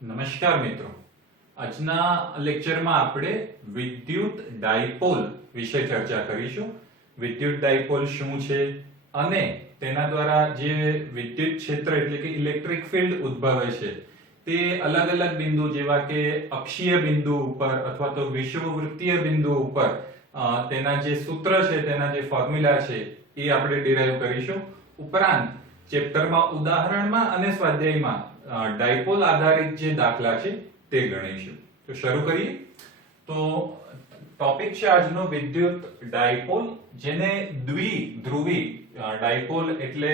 નમસ્કાર મિત્રો, આજના લેક્ચરમાં આપણે વિદ્યુત ડાયપોલ વિશે ચર્ચા કરીશું. વિદ્યુત ડાયપોલ શું છે અને તેના દ્વારા જે વિદ્યુત ક્ષેત્ર એટલે કે ઇલેક્ટ્રિક ફિલ્ડ ઉદ્ભવે છે તે અલગ અલગ બિંદુ જેવા કે અક્ષીય બિંદુ ઉપર અથવા તો વિષુવવૃત્તીય બિંદુ ઉપર તેના જે સૂત્ર છે, તેના જે ફોર્મ્યુલા છે એ આપણે ડિરાઈવ કરીશું. ઉપરાંત ચેપ્ટરમાં ઉદાહરણમાં અને સ્વાધ્યાયમાં ડાયપોલ આધારિત જે દાખલા છે તે ગણીશું. તો શરૂ કરીએ. તો ટોપિક છે આજનો વિદ્યુત ડાયપોલ, જેને દ્વિધ્રુવી ડાયપોલ એટલે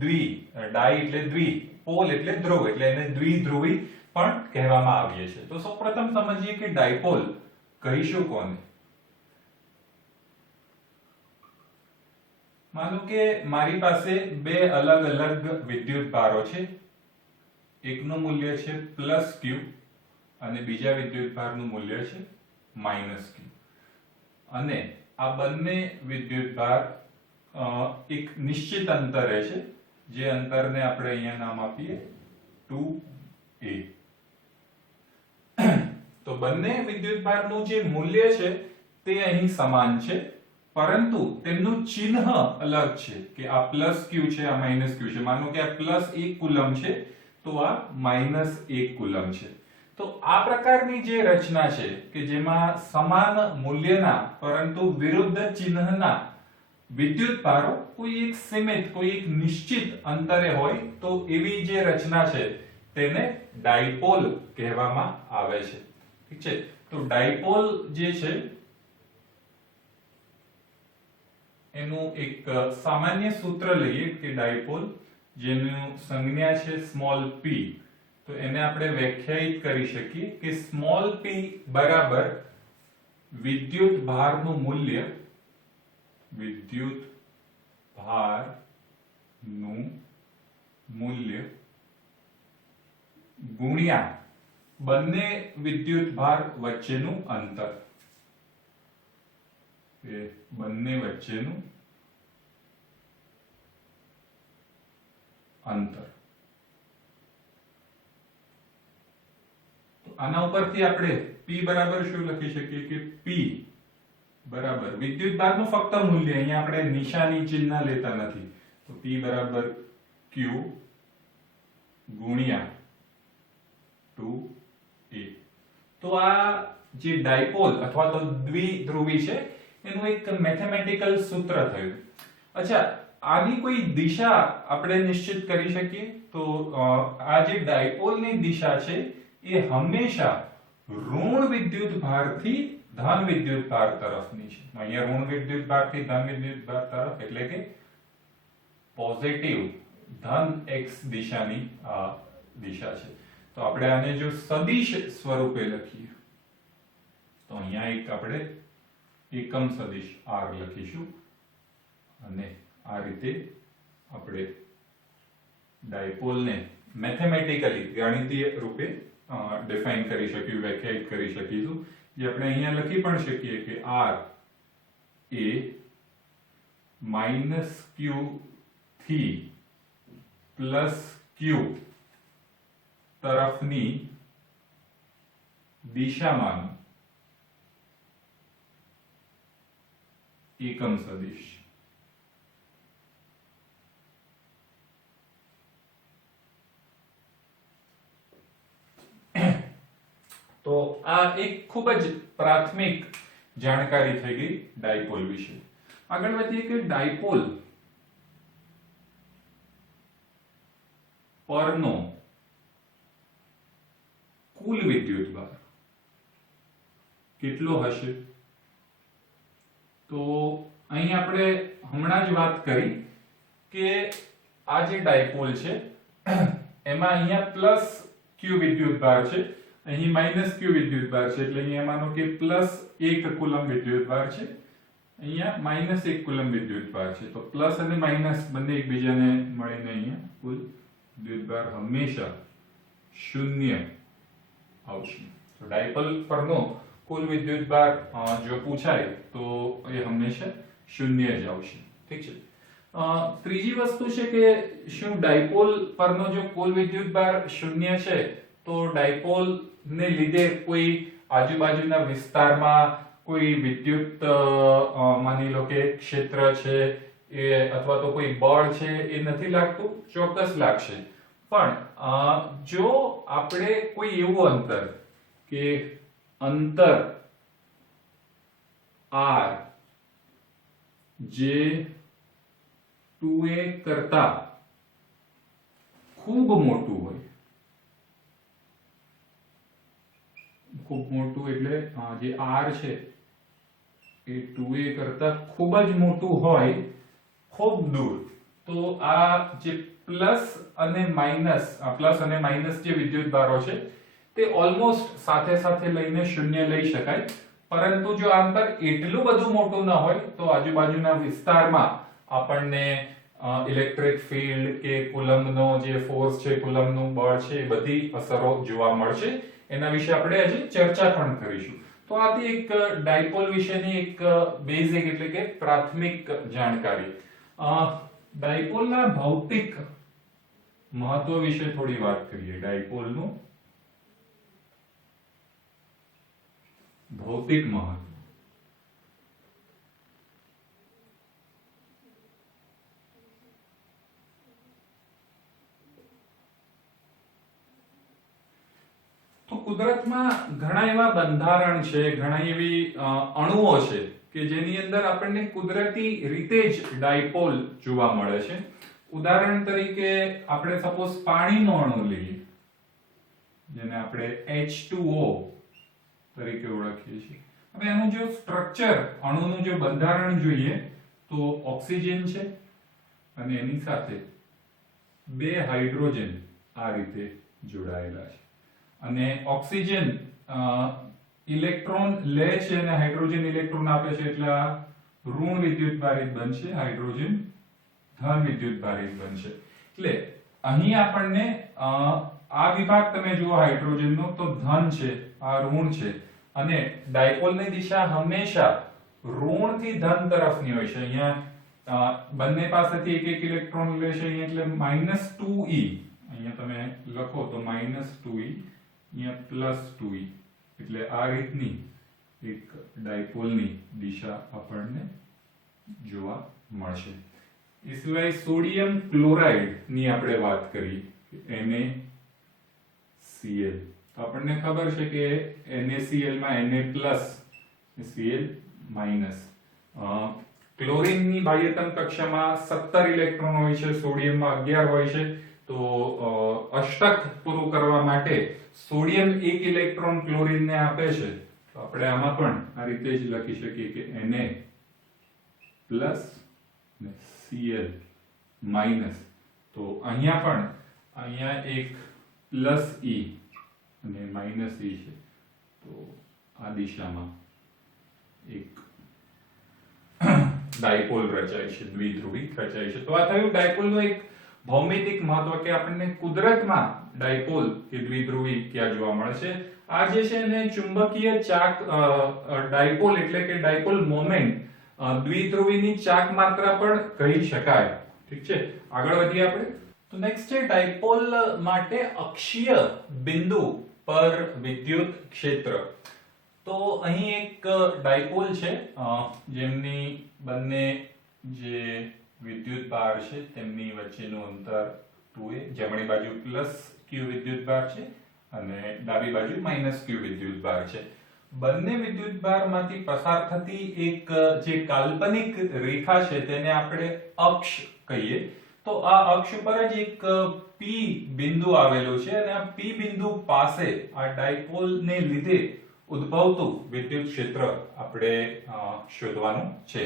ડાય એટલે દ્વિ, પોલ એટલે ધ્રુવ, એટલે એને દ્વિધ્રુવી પણ કહેવામાં આવે છે. તો સૌપ્રથમ સમજીએ કે ડાયપોલ કહીશું કોને. માનો કે મારી પાસે બે અલગ અલગ વિદ્યુત ભારો છે. એકનું મૂલ્ય છે +q અને બીજા વિદ્યુત ભારનું મૂલ્ય છે -q. અને આ બંને વિદ્યુત ભાર એક નિશ્ચિત અંતરે છે, જે અંતરને આપણે અહીંયા નામ આપીએ 2a. તો બંને વિદ્યુત ભારનું જે મૂલ્ય છે તે અહીં સમાન છે, પરંતુ તેમનું ચિહ્ન અલગ છે કે આ +q છે, આ -q છે. માનો કે આ +1 કુલમ છે તો આ -1 કુલમ છે. તો આ પ્રકારની જે રચના છે કે જેમાં સમાન મૂલ્યના પરંતુ વિરુદ્ધ ચિહ્નના વિદ્યુત ભારો કોઈ એક સીમિત, કોઈ એક નિશ્ચિત અંતરે હોય, તો એવી જે રચના છે તેને ડાયપોલ કહેવામાં આવે છે. ઠીક છે. તો ડાયપોલ જે છે એનું એક સામાન્ય સૂત્ર લઈએ કે ડાયપોલ જેનું સંજ્ઞા છે p, તો એને આપણે વ્યાખ્યાયિત કરી શકીએ કે p બરાબર વિદ્યુત ભારનું મૂલ્ય, વિદ્યુત ભારનું મૂલ્ય ગુણ્યા બંને વિદ્યુત ભાર વચ્ચેનું અંતર. બંને વચ્ચેનું અંતર. આના ઉપરથી આપણે p બરાબર શું લખી શકીએ કે p બરાબર વિદ્યુત ભારનું ફક્ત મૂલ્ય, અહીંયા આપણે નિશાની ચિહ્ન લેતા નથી, તો p બરાબર q ગુણ્યા 2a. તો આ જે ડાયપોલ અથવા તો દ્વિધ્રુવી છે એનું એક મેથેમેટિકલ સૂત્ર થયું. અચ્છા, આની કોઈ દિશા આપણે નિશ્ચિત કરી શકીએ. તો આ જે ડાયપોલની દિશા છે એ હંમેશા ઋણ વિદ્યુત ભારથી ધન વિદ્યુત ભાર તરફની છે. અહીંયા ઋણ વિદ્યુત ભારથી ધન વિદ્યુત ભાર તરફ એટલે કે પોઝિટિવ ધન x દિશાની દિશા છે. તો આપણે આને જો સદિશ સ્વરૂપે લખીએ તો અહીંયા એક આપણે એકમ સદિશ r લખીશું અને આ રીતે આપણે ડાયપોલને મેથેમેટિકલી ગાણિતીય રૂપે ડિફાઇન કરી શકીએ, વ્યાખ્યાયિત કરી શકીશું. જે આપણે અહીંયા લખી પણ શકીએ કે r એ -q થી +q તરફની દિશામાં એકમ સદિશ. તો આ એક ખૂબ જ પ્રાથમિક જાણકારી થઈ ગઈ ડાયપોલ વિશે. આગળ વધીએ કે ડાયપોલ પરનો કુલ વિદ્યુત ભાર કેટલો હશે. તો અહીં આપણે હમણાં જ વાત કરી કે આ જે ડાયપોલ છે એમાં અહીંયા +q વિદ્યુત ભાર છે, અહીં -q વિદ્યુત ભાર છે. એટલે અહીંયા માનો કે +1 કુલમ વિદ્યુત ભાર છે, અહીંયા -1 કુલમ વિદ્યુત ભાર છે. તો પ્લસ અને માઈનસ બંને એકબીજાને મળીને અહીંયા કુલ વિદ્યુત ભાર હંમેશા 0 આવશે. તો ડાયપોલ પરનો કુલ વિદ્યુત ભાર જો પૂછાય તો એ હંમેશા 0 જ આવશે. ઠીક છે. ત્રીજી વસ્તુ છે કે શું ડાયપોલ પરનો જો કુલ વિદ્યુત ભાર 0 છે તો ડાયપોલ ને લીધે કોઈ આજુબાજુના વિસ્તારમાં કોઈ વિદ્યુત માની લો કે ક્ષેત્ર છે એ અથવા તો કોઈ બળ છે એ નથી લાગતું, ચોક્કસ લાગશે. પણ જો આપણે કોઈ એવું અંતર કે અંતર r જે 2a કરતા ખૂબ મોટું હોય, ખૂબ મોટું એટલે જે r છે એ 2a કરતા ખૂબ જ મોટું હોય, ખૂબ દૂર, તો આ જે પ્લસ અને માઇનસ જે વિદ્યુત ભારો છે તે ઓલમોસ્ટ સાથે સાથે લઈને શૂન્ય લઈ શકાય. પરંતુ જો આ અંતર એટલું બધું મોટું ન હોય તો આજુબાજુના વિસ્તારમાં આપણને ઇલેક્ટ્રિક ફિલ્ડ કે કુલમ્બનો જે ફોર્સ છે, કુલમ્બનું બળ છે, એ બધી અસરો જોવા મળશે. એના વિશે આપણે આજે ચર્ચા પણ કરીશું. તો આ એક ડાયપોલ વિશેની એક બેઝિક એટલે કે પ્રાથમિક જાણકારી. ડાયપોલના ભૌતિક મહત્વ વિશે થોડી વાત કરીએ. ડાયપોલનું ભૌતિક મહત્વ. તો કુદરતમાં ઘણા એવા બંધારણ છે, ઘણા એવી અણુઓ છે કે જેની અંદર આપણને કુદરતી રીતે જ ડાયપોલ જોવા મળે છે. ઉદાહરણ તરીકે આપણે સપોઝ પાણીનો અણુ લઈએ, જેને આપણે H2O તરીકે ઓળખીએ છીએ. હવે એનું જો સ્ટ્રક્ચર, અણુનું જો બંધારણ જોઈએ તો ઓક્સિજન છે અને એની સાથે બે હાઇડ્રોજન આ રીતે જોડાયેલા છે. અને ઓક્સિજન ઇલેક્ટ્રોન લે છે અને હાઇડ્રોજન ઇલેક્ટ્રોન આપે છે, એટલે આ ઋણ વિદ્યુત ભારિત બનશે, હાઇડ્રોજન ધન વિદ્યુત ભારિત બનશે. એટલે અહીં આપણને આ વિભાગ તમે જુઓ હાઇડ્રોજનનો તો ધન છે, આ ઋણ છે, અને ડાયપોલની દિશા હંમેશા ઋણથી ધન તરફની હોય છે. અહીંયા બંને પાસેથી એક એક ઇલેક્ટ્રોન લેશે, અહીંયા એટલે -2e, અહીંયા તમે લખો તો -2e, અહીંયા +2e, એટલે આ રીતની એક ડાયપોલની દિશા આપણને જોવા મળશે. એ સિવાય સોડિયમ ક્લોરાઇડ ની આપણે વાત કરી, NaCl. તો આપણને ખબર છે કે NaCl માં Na+ Cl-. ક્લોરીન ની બાહ્યતમ કક્ષામાં 17 ઇલેક્ટ્રોન હોય છે, સોડિયમમાં 11 હોય છે. તો અષ્ટક પૂરું કરવા માટે સોડિયમ 1 ઇલેક્ટ્રોન ક્લોરીનને આપે છે. તો આપણે આમાં પણ આ રીતે જ લખી શકીએ કે Na+ ને Cl-. તો અહીંયા પણ અહીંયા એક +e અને -e છે. તો આ દિશામાં એક ડાયપોલ રચાય છે, દ્વિધ્રુવી રચાય છે. તો આ થયું ડાયપોલનું એક ભૌમિતિક મહત્વ કે આપણને કુદરતમાં ડાયપોલ કે દ્વિધ્રુવી ક્યાં જોવા મળે છે. આ જે છે એને ચુંબકીય ચાક ડાયપોલ એટલે કે ડાયપોલ મોમેન્ટ, દ્વિધ્રુવીની ચાક માત્રા પણ કહી શકાય. ઠીક છે, આગળ વધીએ આપણે. તો નેક્સ્ટ છે ડાયપોલ માટે અક્ષીય બિંદુ પર વિદ્યુત ક્ષેત્ર. તો અહીં એક ડાયપોલ છે જેમની બંને જે વિદ્યુત ભાર છે તેમની વચ્ચેનું અંતર 2a, જમણી બાજુ q વિદ્યુત ભાર છે અને ડાબી બાજુ q વિદ્યુત ભાર છે. બંને વિદ્યુત ભારમાંથી પસાર થતી એક જે કાલ્પનિક રેખા છે તેને આપણે અક્ષ કહીએ. તો આ અક્ષ પર જ એક P બિંદુ આવેલું છે અને આ P બિંદુ પાસે આ ડાયપોલ ને લીધે ઉદ્ભવતું વિદ્યુત ક્ષેત્ર આપણે શોધવાનું છે.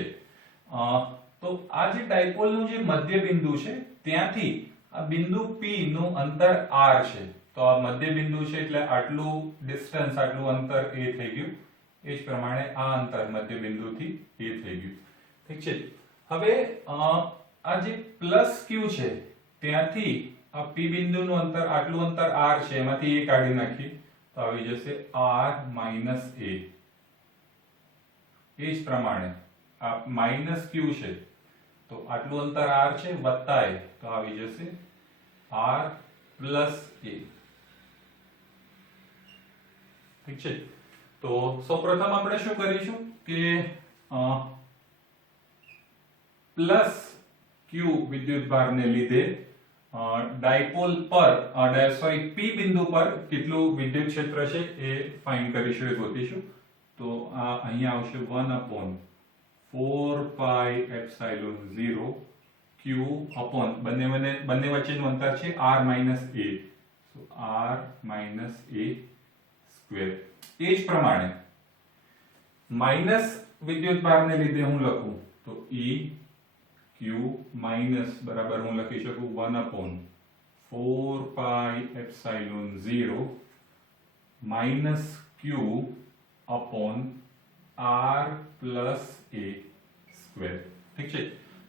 તો આ જે ડાયપોલનું જે મધ્ય બિંદુ છે ત્યાંથી આ બિંદુ P નું અંતર r છે. તો આ મધ્ય બિંદુ છે એટલે આટલું ડિસ્ટન્સ, આટલું અંતર a થઈ ગયું. એ જ પ્રમાણે આ અંતર મધ્ય બિંદુથી a થઈ ગયું. ઠીક છે. હવે આ જે q છે ત્યાંથી આ P બિંદુનું અંતર, આટલું અંતર r છે, એમાંથી a કાઢી નાખીએ તો આવી જશે r - a. એ જ પ્રમાણે આ -q છે તો આટલું અંતર r છે વત્તા a તો આવી જશે r + a. ઠીક છે। તો સૌપ્રથમ આપણે શું કરીશું કે પ્લસ ક્યુ વિદ્યુતભારને લીધે ડાયપોલ પર પી બિંદુ પર કેટલું વિદ્યુત ક્ષેત્ર છે એ ફાઇન્ડ કરીશું, એ ગોતીશું। તો આ અહીંયા આવશે 1/4πε0 q અપોન બંને વચ્ચેનું અંતર છે r - a, so r - a square. એ જ પ્રમાણે માઈનસ વિદ્યુતભારને લીધે હું લખું તો E q માઈનસ બરાબર હું લખી શકું 1/4πε0 minus q upon r plus a square. ઠીક છે।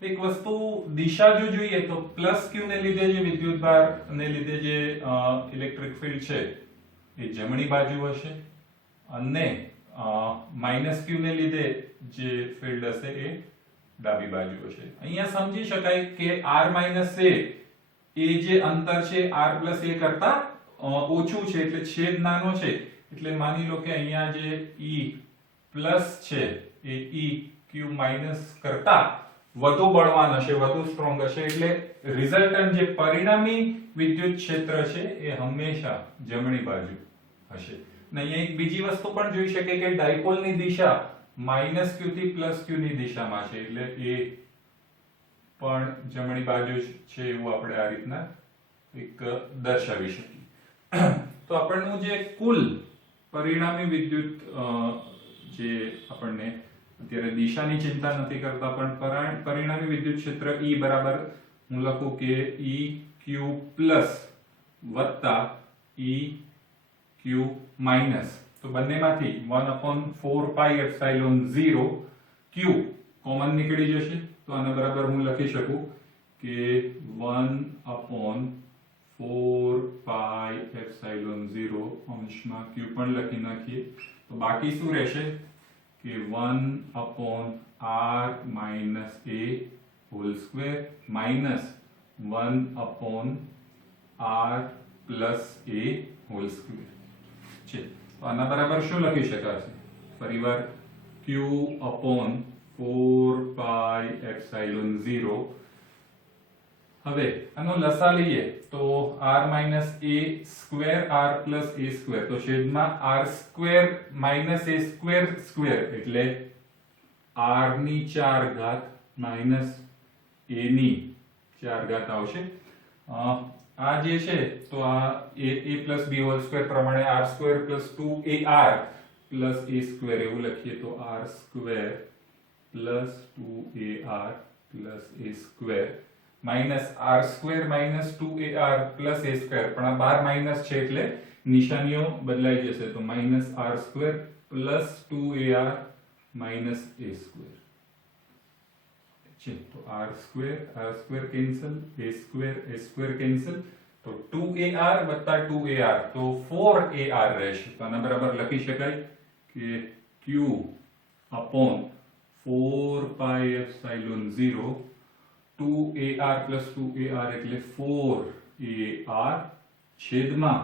એક વસ્તુ દિશા જો જોઈએ તો પ્લસ q ને લીધે જે વિદ્યુતભાર ને લીધે જે ઇલેક્ટ્રિક ફીલ્ડ છે એ જમણી બાજુ હશે અને માઈનસ q ને લીધે જે ફીલ્ડ હશે એ ડાબી બાજુ હશે। અહીંયા સમજી શકાય કે r - a એ જે અંતર છે r + a કરતા ઓછું છે, એટલે છેદ નાનો છે, એટલે માની લો કે અહીંયા જે e પ્લસ છે એ e q માઈનસ કરતા વધુ બળવાન હશે, વધુ સ્ટ્રોંગ હશે, એટલે રિઝલ્ટન્ટ જે પરિણામી વિદ્યુત ક્ષેત્ર છે એ હંમેશા જમણી બાજુ હશે। અને અહીંયા એક બીજી વસ્તુ પણ જોઈ શકે કે ડાયપોલની દિશા -q થી +q ની દિશામાં છે, એટલે એ પણ જમણી બાજુ છે એવું આપણે આ રીતના એક દર્શાવી શકીએ। તો આપણનું જે કુલ પરિણામી વિદ્યુત જે આપણને અત્યારે દિશાની ચિંતા નથી કરતા, પણ પરિણામી વિદ્યુત ક્ષેત્ર E બરાબર હું લખું કે EQ પ્લસ વત્તા EQ માઈનસ, તો બંનેમાંથી 1/4πε0 q કોમન નીકળી જશે, તો આના બરાબર હું લખી શકું કે 1/4πε0 અંશમાં q પણ લખી નાખીએ, તો બાકી શું રહેશે કે 1/r - a whole square minus 1/r + a whole square છે। તો આના બરાબર શું લખી શકાશે? ફરીવાર q અપોન 4πε0। હવે આનો લસા લઈએ તો r - a square r + a square, તો છેદમાં r square - a square square, એટલે r ની 4 ઘાત માઈનસ a ની 4 ઘાત આવશે। આ જે છે તો આ a + b હોલ સ્ક્વેર પ્રમાણે r square + 2ar + a square એવું લખીએ તો r square + 2ar + a square minus r square - 2ar + a square, પણ આ બાર માઈનસ છે એટલે નિશાનીઓ બદલાઈ જશે, તો -r square + 2ar - a square છે। તો r square cancel, a square cancel, તો 2ar + 2ar તો 4ar રહેશે। તો આના બરાબર લખી શકાય કે q અપોન 4πε0 2ar + 2ar એટલે 4ar છેદમાં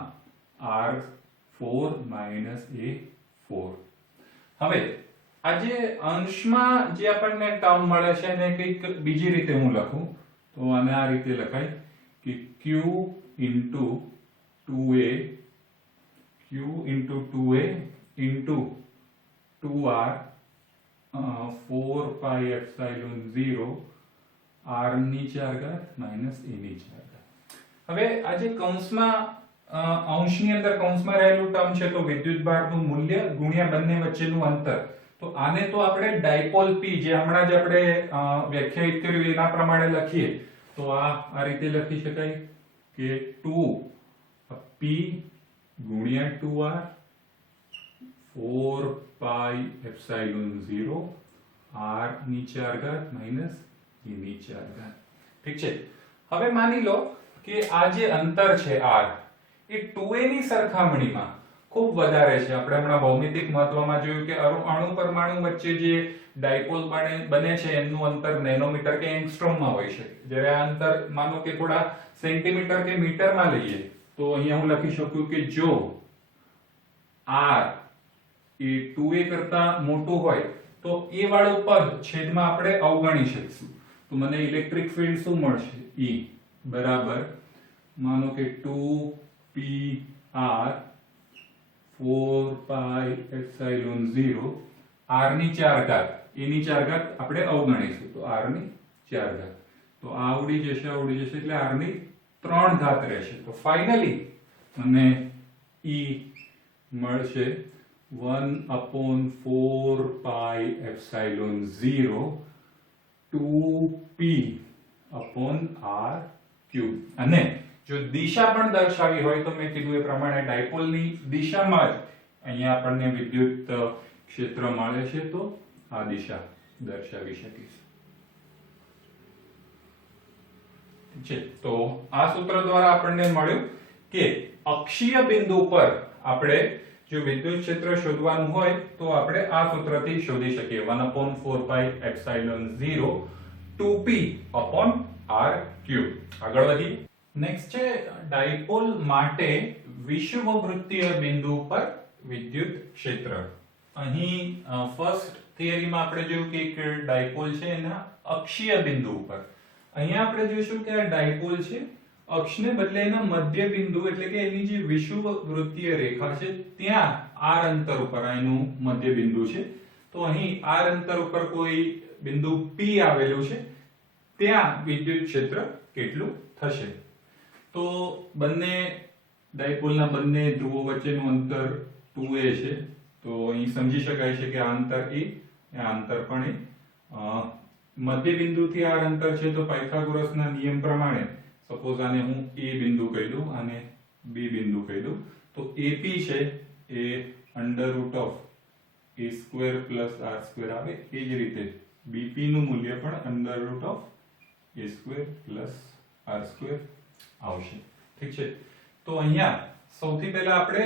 r4 - a4। હવે આજે અંશમાં જે આપણને ટર્મ મળે છે એને કંઈક બીજી રીતે હું લખું, તો આને આ રીતે લખાય કે q into 2a into 2r 4πε0 r ની 4 ઘાત માઈનસ a ની 4 ઘાત। હવે આ જે કૌંસમાં અંશની અંદર કૌંસમાં રહેલું ટર્મ છે તો વિદ્યુતભારનું મૂલ્ય ગુણ્યા બંને વચ્ચેનું અંતર, તો આને તો આપણે ડાયપોલ p જે હમણાં જ આપણે વ્યાખ્યાયિત કર્યું એના પ્રમાણે લખીએ તો આ રીતે લખી શકાય કે 2p ગુણ્યા 2r 4πε0 r ની 4 ઘાત માઈનસ e ની 4 ઘાત। ઠીક છે। હવે માની લો કે આ જે અંતર છે r એ 2a ની સરખામણીમાં ખૂબ વધારે છે। આપણે હમણાં ભૌમિતિક મહત્વમાં જોયું કે અણુ પરમાણુ વચ્ચે જે ડાયપોલ બને છે એનું અંતર નેનોમીટર કે એંગસ્ટ્રોમમાં હોઈ શકે, જ્યારે આ અંતર માનો કે થોડા સેન્ટીમીટર કે મીટરમાં લઈએ તો અહીંયા હું લખી શકું કે જો r એ 2a કરતા મોટું હોય તો એ વાળું પદ છેદમાં આપણે અવગણી શકીશું. તો મને ઇલેક્ટ્રિક ફિલ્ડ શું મળશે? E બરાબર માનો કે 2pr 4 pi epsilon 0 r ની 4 ઘાત e ની 4 ઘાત આપણે અવગણીશું તો r ની 4 ઘાત તો આ ઉડી જશે એટલે r ની 3 ઘાત રહેશે. તો ફાઇનલી મને E મળશે 1/4 pi epsilon 0 2p upon r cube. અને જો દિશા પણ દર્શાવી હોય તો મેં કીધું એ પ્રમાણે ડાયપોલની દિશામાં જ અહીંયા આપણને વિદ્યુત ક્ષેત્ર મળે છે તો આ દિશા દર્શાવી શકીશું. ઠીક છે, તો આ સૂત્ર દ્વારા આપણને મળ્યું કે અક્ષીય બિંદુ પર આપણે જો વિદ્યુત ક્ષેત્ર શોધવાનું હોય તો આપણે આ સૂત્રથી શોધી શકીએ 1/4 pi epsilon 0 2p upon r cube. આગળ વધીએ. નેક્સ્ટ છે ડાયપોલ માટે વિષુવવૃત્તીય બિંદુ પર વિદ્યુત ક્ષેત્ર. અહીં ફર્સ્ટ થિયરીમાં આપણે જોયું કે એક ડાયપોલ છે એના અક્ષીય બિંદુ ઉપર. અહીંયા આપણે જોઈશું કે આ ડાયપોલ છે અક્ષને બદલે એના મધ્ય બિંદુ એટલે કે એની જે વિષુવવૃત્તીય રેખા છે ત્યાં r અંતર ઉપર એનું મધ્ય બિંદુ છે. તો અહીં r અંતર ઉપર કોઈ બિંદુ P આવેલું છે ત્યાં વિદ્યુત ક્ષેત્ર કેટલું થશે? તો બંને ડાયપોલના બંને ધ્રુવો વચ્ચેનું અંતર 2a છે. તો અહીં સમજી શકાય છે કે આ અંતર a આ અંતર પણ a. મધ્ય બિંદુથી આ અંતર છે તો પાયથાગોરસના નિયમ પ્રમાણે સપોઝ આને હું a બિંદુ કહી દઉં આને b બિંદુ કહી દઉં તો AP છે એ √ of a square plus r square આવે. એ જ રીતે BP નું મૂલ્ય પણ √ of a square plus r square આવશે. ઠીક છે, તો અહીંયા સૌથી પહેલા આપણે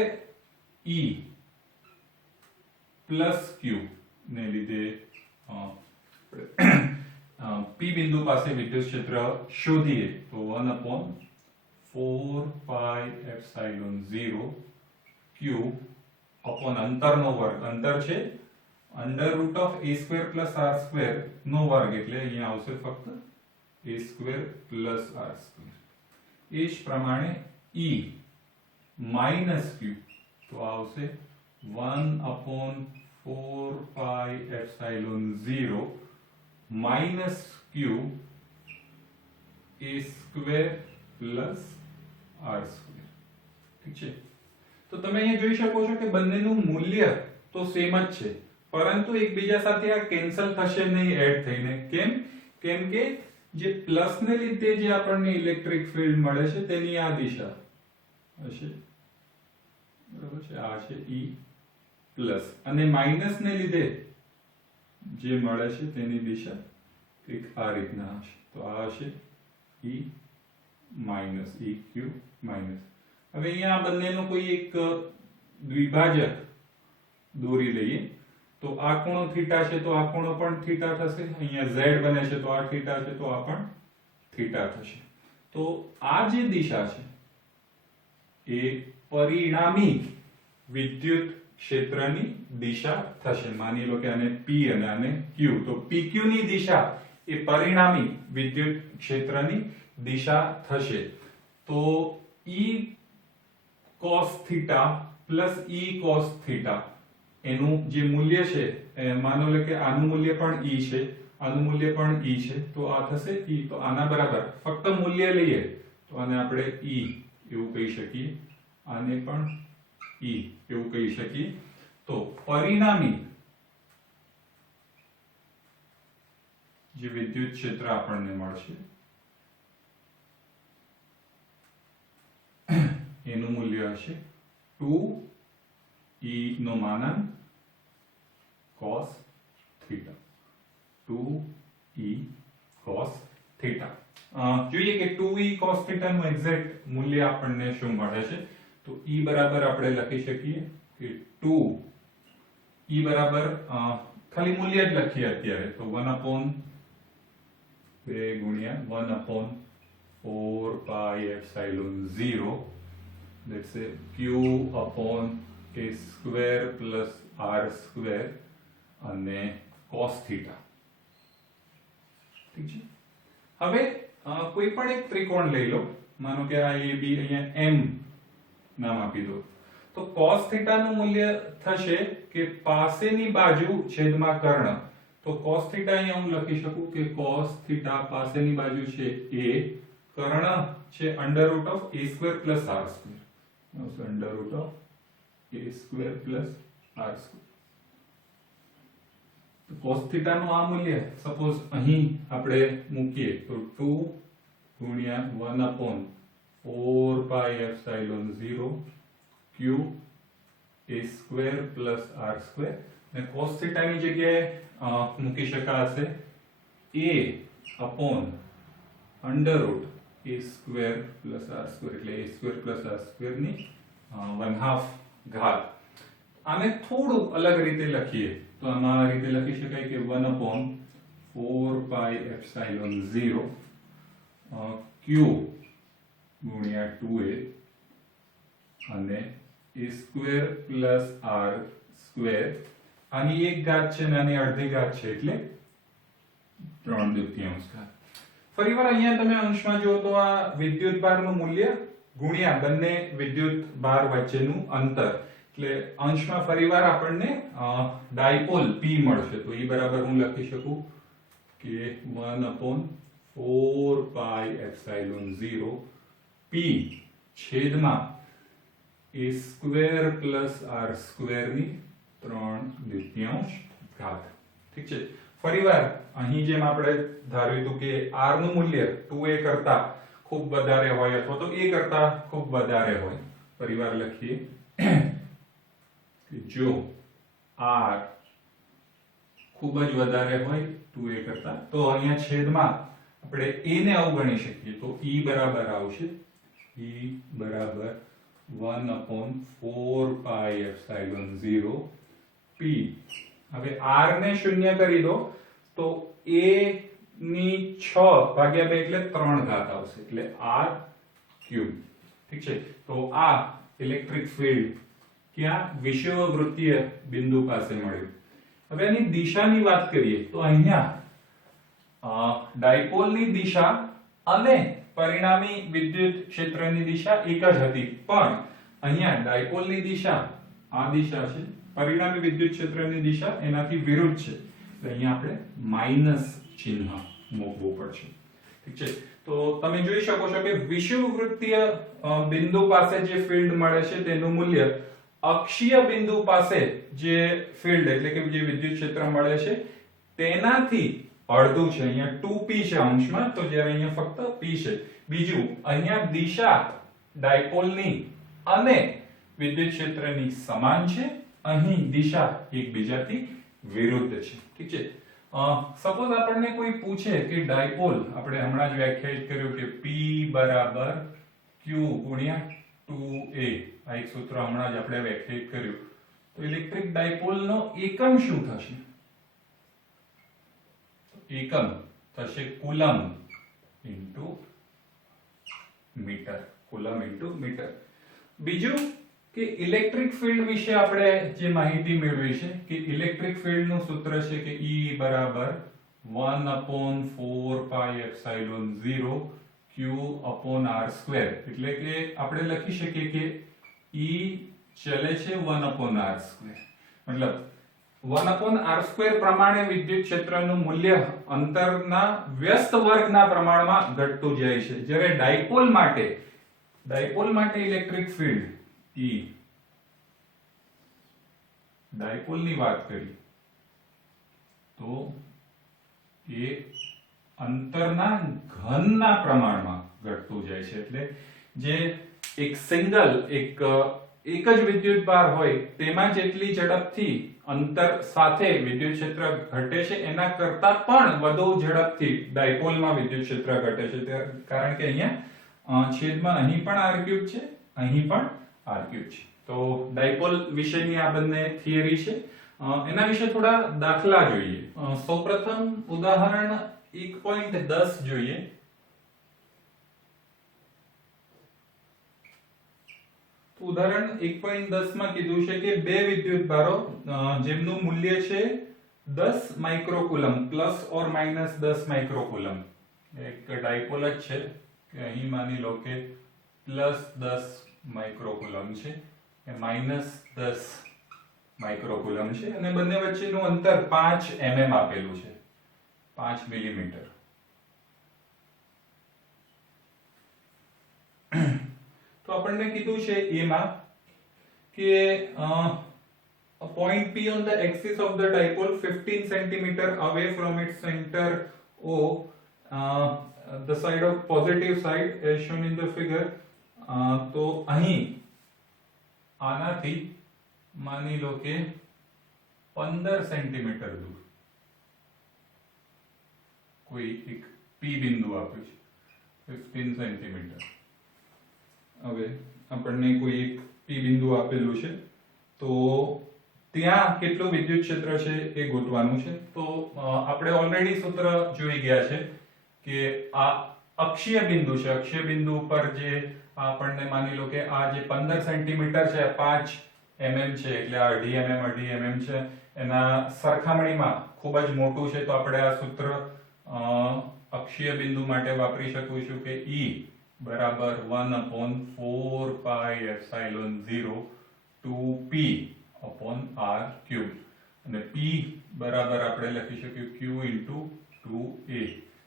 E પ્લસ q ને લીધે P બિંદુ પાસે વિદ્યુત ક્ષેત્ર શોધીએ તો 1/4 pi epsilon 0 q upon અંતરનો વર્ગ. અંતર છે √ of a square plus r square નો વર્ગ એટલે અહીંયા આવશે ફક્ત a square plus r square. એ જ પ્રમાણે E માઈનસ q તો આવશે 1/4 pi epsilon 0 minus q a square plus r square. ઠીક છે, તો તમે અહીંયા જોઈ શકો છો કે બંનેનું મૂલ્ય તો સેમ જ છે પરંતુ એકબીજા સાથે આ કેન્સલ થશે નહીં એડ થઈને. કેમ? કેમ કે જે પ્લસ ને લીધે જે આપણને ઇલેક્ટ્રિક ફિલ્ડ મળે છે તેની આ દિશા હશે, બરાબર છે, આ છે E પ્લસ અને માઈનસ ને લીધે જે મળે છે તેની દિશા એક આ રીતના હશે. તો આ હશે E માઈનસ EQ માઈનસ. હવે અહીંયા આ બંનેનો કોઈ એક દ્વિભાજક દોરી લઈએ તો આ ખૂણો થીટા છે તો આ ખૂણો પણ થીટા થશે. અહીંયા z બને છે તો આ થીટા છે તો આ પણ થીટા થશે. તો આ જે દિશા છે એ પરિણામી વિદ્યુત ક્ષેત્રની દિશા થશે. માની લો કે આને P અને આને Q, તો PQ ની દિશા એ પરિણામી વિદ્યુત ક્ષેત્રની દિશા થશે. તો E cos θ plus E cos θ એનું જે મૂલ્ય છે માનો લો કે આનું મૂલ્ય પણ E છે આનું મૂલ્ય પણ E છે તો આ થશે E. તો આના બરાબર ફક્ત મૂલ્ય લઈએ તો આને આપણે E એવું કહી શકીએ, આને પણ E એવું કહી શકીએ. તો પરિણામી જે વિદ્યુત ક્ષેત્ર આપણને મળશે એનું મૂલ્ય હશે 2e નો માનાંક cos θ. 2e cos θ. જોઈએ કે 2e cos θ નું એક્ઝેક્ટ મૂલ્ય આપણને શું મળે છે. તો E બરાબર આપણે લખી શકીએ કે 2 E બરાબર ખાલી મૂલ્ય જ લખીએ અત્યારે તો 1/2 ગુણ્યા 1/4 pi epsilon 0 let's say q upon a square plus R square અને cos થીટા. ઠીક છે. હવે કોઈ પણ એક ત્રિકોણ લઈ લો, માનો કે આ AB અહીંયા M નામ આપી દો, તો cos થીટા નું મૂલ્ય થશે કે પાસેની બાજુ છેદમાં કર્ણ. તો cos થીટા અહીંયા હું લખી શકું કે cos થીટા પાસેની બાજુ છે a, કર્ણ છે √ of a square plus r square. √ Of a square plus r square. તો cos થીટા નું આ મૂલ્ય સપોઝ અહીં આપણે મૂકીએ તો 2 ગુણ્યા 1/4 પાઈ epsilon 0 q a square plus r square. અને cos થીટા ની જગ્યાએ મૂકી શકાશે a upon √ a square plus r square, એટલે a square plus r square ની 1/2 ઘાત. આને થોડું અલગ રીતે લખીએ તો આમાં આ રીતે લખી શકાય કે 1/4 પાઈ એપ્સિલોન 0 q ગુણ્યા 2a અને a square plus r square. આની એક ઘાત છે અને આની અડધી ઘાત છે એટલે 3/2 ઘાત. ફરીવાર અહીંયા તમે અંશમાં જુઓ તો આ વિદ્યુત ભારનું મૂલ્ય ગુણ્યા બંને વિદ્યુત ભાર વચ્ચેનું અંતર, એટલે અંશમાં ફરીવાર આપણને ડાયપોલ P મળશે. તો E બરાબર હું લખી શકું કે 1/4 પાઈ એપ્સિલોન 0 P છેદમાં a square plus r square ની 3/2 ઘાત. ઠીક છે. ફરીવાર અહીં જેમ આપણે ધાર્યું હતું કે r નું મૂલ્ય 2a કરતા ખૂબ વધારે હોય અથવા તો a કરતા ખૂબ વધારે હોય, ફરીવાર લખીએ કે જો r ખૂબ જ વધારે હોય 2a કરતા તો અહીંયા છેદમાં આપણે a ને અવગણી શકીએ તો E બરાબર આવશે E બરાબર 1/4 પાઈ એપ્સિલોન 0 p. હવે r ને શૂન્ય કરી દો તો a ની 6/2 એટલે 3 ઘાત આવશે, એટલે r ક્યુબ. ઠીક છે. તો આ ઇલેક્ટ્રિક ફિલ્ડ ક્યાં વિષુવવૃત્તીય બિંદુ પાસે મળ્યું. હવે એની દિશાની વાત કરીએ તો અહીંયા ડાયપોલની દિશા અને પરિણામી વિદ્યુત ક્ષેત્રની દિશા એક જ હતી, પણ અહીંયા ડાયપોલની દિશા આ દિશા છે, પરિણામી વિદ્યુત ક્ષેત્રની દિશા એનાથી વિરુદ્ધ છે, એટલે અહીંયા આપણે માઈનસ ચિહ્ન મૂકવું પડશે. ઠીક છે. તો તમે જોઈ શકો છો કે વિષુવવૃત્તીય બિંદુ પાસે જે ફિલ્ડ મળે છે તેનું મૂલ્ય અક્ષીય બિંદુ પાસે જે ફિલ્ડ એટલે કે જે વિદ્યુત ક્ષેત્ર મળે છે તેનાથી અડધું છે. અહીંયા 2p છે અંશમાં, તો જ્યારે અહીંયા ફક્ત p છે. બીજું અહીંયા દિશા ડાયપોલની અને વિદ્યુત ક્ષેત્રની સમાન છે, અહીં દિશા એકબીજાથી વિરુદ્ધ છે. ઠીક છે. સપોઝ આપણને કોઈ પૂછે કે ડાયપોલ, આપણે હમણાં જ વ્યાખ્યાયિત કર્યું કે p બરાબર q ગુણ્યા 2a, આ એક સૂત્ર હમણાં જ આપણે વ્યાખ્યાયિત કર્યું. તો ઇલેક્ટ્રિક ડાયપોલનો એકમ શું થશે? એકમ થશે coulomb into metre, coulomb into metre. બીજું કે ઇલેક્ટ્રિક ફિલ્ડ વિશે આપણે જે માહિતી મેળવી છે કે ઇલેક્ટ્રિક ફિલ્ડ નું સૂત્ર છે કે E બરાબર 1/4 પાઈ epsilon 0 q upon r square. એટલે કે આપણે લખી શકીએ કે E ચલે છે 1/r સ્ક્વેર, મતલબ 1/r સ્ક્વેર પ્રમાણે વિદ્યુત ક્ષેત્રનું મૂલ્ય અંતરના વ્યસ્ત વર્ગના પ્રમાણમાં ઘટતું જાય છે. જ્યારે ડાયપોલ માટે ઇલેક્ટ્રિક ફિલ્ડ E, ડાયપોલ ની વાત કરી તો એ અંતરના ઘનના પ્રમાણમાં ઘટતું જાય છે. એટલે જે એક સિંગલ એક જ વિદ્યુત ભાર હોય તેમાં જેટલી ઝડપથી અંતર સાથે વિદ્યુત ક્ષેત્ર ઘટે છે એના કરતા પણ વધુ ઝડપથી ડાયપોલમાં વિદ્યુત ક્ષેત્ર ઘટે છે, કારણ કે અહીંયા છેદમાં અહીં પણ r ક્યુબ છે, અહીં પણ r ક્યુબ છે. તો ડાયપોલ વિશેની આ બંને થિયરી છે. એના વિશે થોડા દાખલા જોઈએ. સૌપ્રથમ ઉદાહરણ 1.10 જોઈએ. તો ઉદાહરણ 1.10 માં કીધું છે કે બે વિદ્યુતભારો જેમનું મૂલ્ય છે 10 માઇક્રોકુલમ પ્લસ ઓર માઇનસ 10 માઇક્રોકુલમ. એક ડાયપોલ જ છે કે અહીં માની લો કે પ્લસ 10 માઇક્રોકુલમ છે કે માઇનસ 10 માઇક્રોકુલમ છે અને બંને વચ્ચેનું અંતર 5 mm આપેલું છે, 5 મિલીમીટર. તો આપણને કીધું છે એમાં કે a point P on the axis of the dipole 15 centimeter away from its center O, the side of positive side as shown in the figure. તો અહીં આનાથી માની લો કે 15 સેન્ટીમીટર દૂર કોઈ એક P બિંદુ આપ્યું છે 15 સેન્ટીમીટર. હવે આપણને કોઈ એક P બિંદુ આપેલું છે તો ત્યાં કેટલું વિદ્યુત ક્ષેત્ર છે એ ગોતવાનું છે. તો આપણે ઓલરેડી સૂત્ર જોઈ ગયા છે કે આ અક્ષીય બિંદુ છે, અક્ષીય બિંદુ ઉપર જે આપણને માની લો કે આ જે 15 સેન્ટીમીટર છે 5 mm છે એટલે આ અઢી mm છે, એના સરખામણીમાં ખૂબ જ મોટું છે. તો આપણે આ સૂત્ર અક્ષીય બિંદુ માટે વાપરી શકીશું કે E બરાબર 1/4 pi epsilon 0 2p upon r cube અને p બરાબર આપણે લખી શકીએ q into 2a.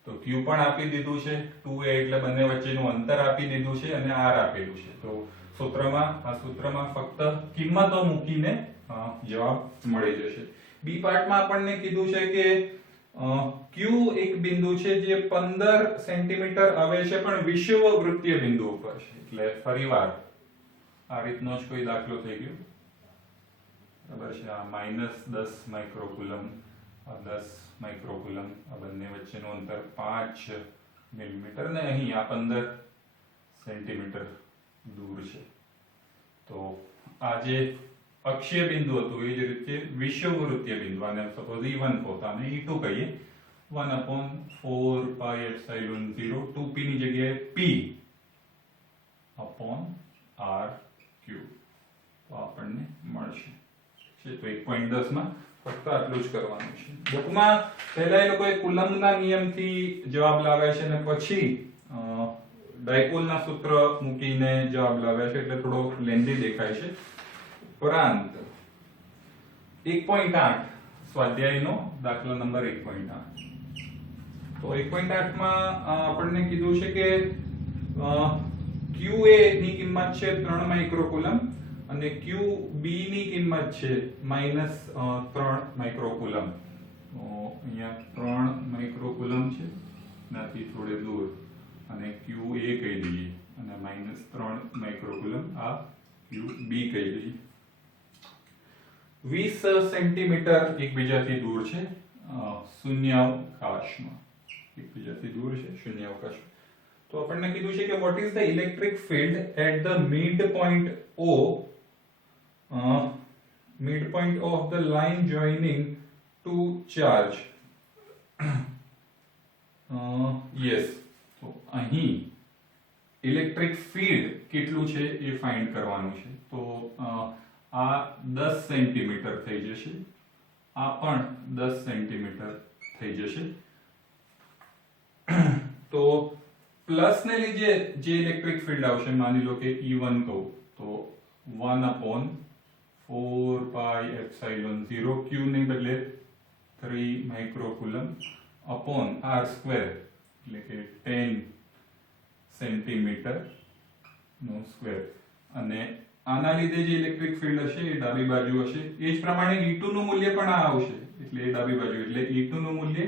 તો q પણ આપી દીધું છે, 2a એટલે બંને વચ્ચેનું અંતર આપી દીધું છે અને r આપેલું છે. તો આ સૂત્રમાં ફક્ત કિંમતો મૂકીને જવાબ મળી જશે. બી પાર્ટમાં આપણને કીધું છે કે q એક બિંદુ છે જે 15 સેન્ટીમીટર આવે છે પણ વિષુવવૃત્તીય બિંદુ ઉપર છે. એટલે ફરીવાર આ રીતનો જ કોઈ દાખલો થઈ ગયો, બરાબર છે. આ -10 માઇક્રોકુલમ, આ 10 માઇક્રોકુલમ, આ બંને વચ્ચેનું અંતર 5 મિલીમીટર ને અહીં આ 15 સેન્ટીમીટર દૂર છે. તો આ જે અક્ષીય બિંદુ હતું એ જ રીતે વિષુવવૃત્તીય બિંદુ, આને સપોઝ E1 કહો તો આને E2 કહીએ. 1/4 pi epsilon 0 2p ની જગ્યાએ p upon r cube. તો આપણને મળશે છે. તો 1.10 માં ફક્ત આટલું જ કરવાનું છે. બુકમાં પહેલા એ લોકોએ કુલમ્બના નિયમથી જવાબ લાવ્યા છે અને પછી ડાયપોલના સૂત્ર મૂકીને જવાબ લાવ્યા છે એટલે થોડો લેન્ધી દેખાય છે. ઉપરાંત 1.8 સ્વાધ્યાયનો દાખલા નંબર 1.8. તો 1.8 માં આપણને કીધું છે કે QA ની કિંમત છે 3 માઇક્રોકુલમ અને QB ની કિંમત છે -3 માઇક્રોકુલમ. તો અહીંયા 3 માઇક્રોકુલમ છે, નાથી થોડે દૂર, અને QA કહી દઈએ અને -3 માઇક્રોકુલમ આ QB કહી દઈએ. 20 સેન્ટીમીટર એકબીજાથી દૂર છે શૂન્યાવકાશમાં, એકબીજાથી દૂર છે શૂન્યાવકાશમાં. તો આપણને કીધું છે કે what is the electric field at the midpoint of the line joining two charge. yes, તો અહીં ઇલેક્ટ્રિક ફીલ્ડ કેટલું છે એ ફાઇન્ડ કરવાનું છે. તો આ 10 સેન્ટીમીટર થઈ જશે, આ પણ 10 સેન્ટીમીટર થઈ જશે. તો પ્લસ ને લીધે જે ઇલેક્ટ્રિક ફીલ્ડ આવશે, માની લો કે E1 કહું તો 1/4 pi epsilon 0 q ને બદલે 3 માઇક્રોકુલમ upon r સ્ક્વેર એટલે કે 10 સેન્ટીમીટર નો સ્ક્વેર. અને આના લીધે જે ઇલેક્ટ્રિક ફીલ્ડ હશે એ ડાબી બાજુ હશે. એ જ પ્રમાણે E2 નું મૂલ્ય પણ આ આવશે એટલે એ ડાબી બાજુ, એટલે E2 નું મૂલ્ય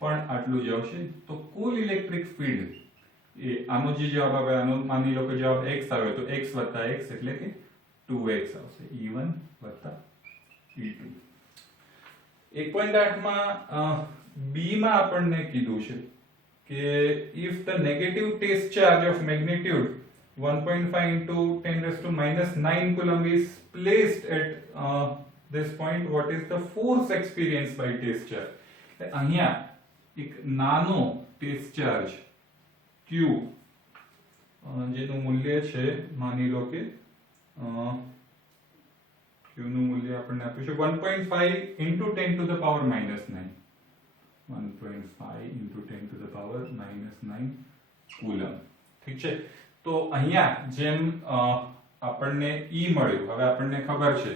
પણ આટલું જ આવશે. તો કુલ ઇલેક્ટ્રિક ફીલ્ડ એ આનો જે જવાબ આવે, આનો માની લો કે જવાબ x આવે તો x વત્તા x એટલે કે 2x આવશે, E1 વત્તા E2. 1.8 માં b માં આપણને કીધું છે કે if the negative test charge of magnitude 1.5 into 10⁻⁹ coulomb is placed at this point, what is the force experienced by test charge? અહીંયા એક નાનો ટેસ્ટ ચાર્જ q જેનું મૂલ્ય છે માની લો કે q નું મૂલ્ય આપણને આપ્યું છે 1.5 into 10 to the power -9. 1.5 into 10 to the power -9 coulomb. ઠીક છે, તો અહીંયા જેમ આપણને E મળ્યું, હવે આપણને ખબર છે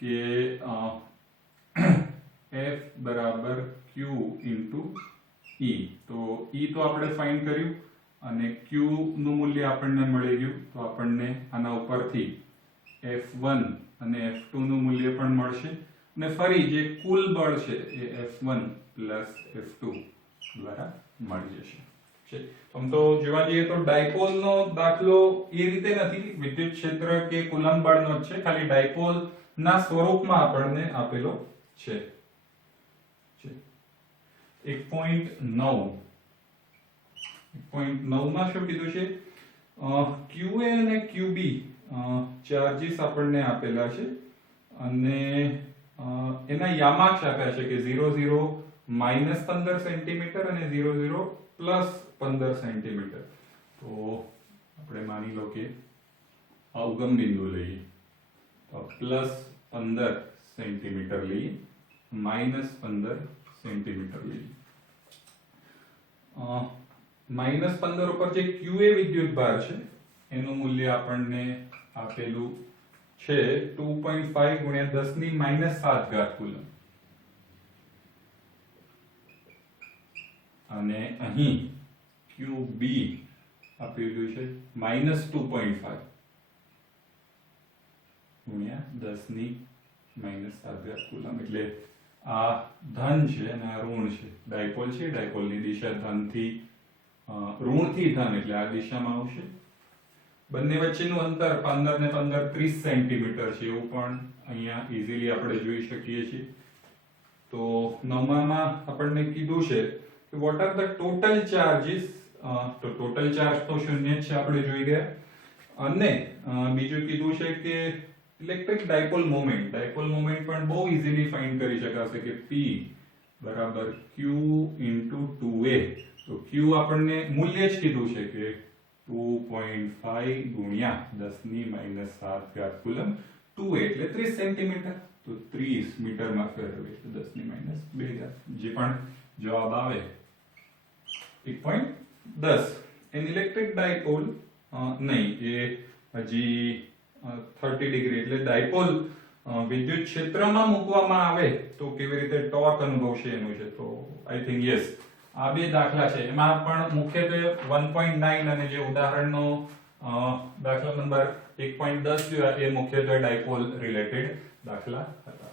કે F બરાબર Q into E. તો E તો આપણે ફાઇન્ડ કર્યું અને Q નું મૂલ્ય આપણને મળી ગયું, તો આપણને આના ઉપરથી F1 અને F2 નું મૂલ્ય પણ મળશે અને ફરી જે કુલ બળ છે એ F1 પ્લસ F2 દ્વારા મળી જશે. છે આમ તો જોવા જઈએ તો ડાયપોલ નો દાખલો એ રીતે નથી વિદ્યુત ક્ષેત્ર કે કુલમ બળનો જ છે, ખાલી ડાયપોલ ના સ્વરૂપમાં આપણને આપેલો છે. 1.9 માં શું કીધું છે, QA અને QB ચાર્જીસ આપણને આપેલા છે અને એના યામાક્ષ આપ્યા છે કે 0 -15 સેન્ટીમીટર અને 0 +15 સેન્ટીમીટર. તો આપણે માની લો કે અવગમ બિંદુ લઈએ તો +15 સેન્ટીમીટર લઈએ, -15 સેન્ટીમીટર લઈએ. -15 ઉપર જે QA વિદ્યુત ભાર છે એનું મૂલ્ય આપણને આપેલું છે 2.5 ગુણ્યા 10⁻⁷ કુલમ અને અહીં QB આપેલું છે -2.5 ગુણ્યા 10⁻⁷ કુલમ. એટલે આ ધન છે અને આ ઋણ છે. ડાયપોલ છે, ડાયપોલની દિશા ધનથી ઋણથી ધન એટલે આ દિશામાં આવશે. બંને વચ્ચેનું અંતર 15 ને 15 30 સેન્ટીમીટર છે, એવું પણ અહીંયા ઈઝીલી આપણે જોઈ શકીએ છીએ. તો નવમામાં આપણને કીધું છે કે what are the total charges, તો ટોટલ ચાર્જ તો શૂન્ય જ છે આપણે જોઈ ગયા. અને બીજું કીધું છે કે ઇલેક્ટ્રિક ડાયપોલ મોમેન્ટ પણ બહુ ઈઝીલી ફાઇન્ડ કરી શકાશે કે P બરાબર Q into 2A. તો Q આપણને મૂલ્ય જ કીધું છે કે 2.5 ગુણ્યા 10⁻⁷ કુલમ. 2A એટલે 30 સેન્ટીમીટર, તો 30 મીટરમાં ફેરવીએ એટલે 10⁻². જે પણ જવાબ આવે 1.10. એન ઇલેક્ટ્રિક ડાયપોલ નહીં, એ હજી 30 ડિગ્રી એટલે ડાયપોલ વિદ્યુત ક્ષેત્રમાં મૂકવામાં આવે તો કેવી રીતે ટોર્ક અનુભવશે એનું છે. તો આઈ થિંક યસ, આ બે દાખલા છે એમાં પણ મુખ્યત્વે 1.9 અને જે ઉદાહરણનો દાખલા નંબર 1.10 જોયા એ મુખ્યત્વે ડાયપોલ રિલેટેડ દાખલા હતા.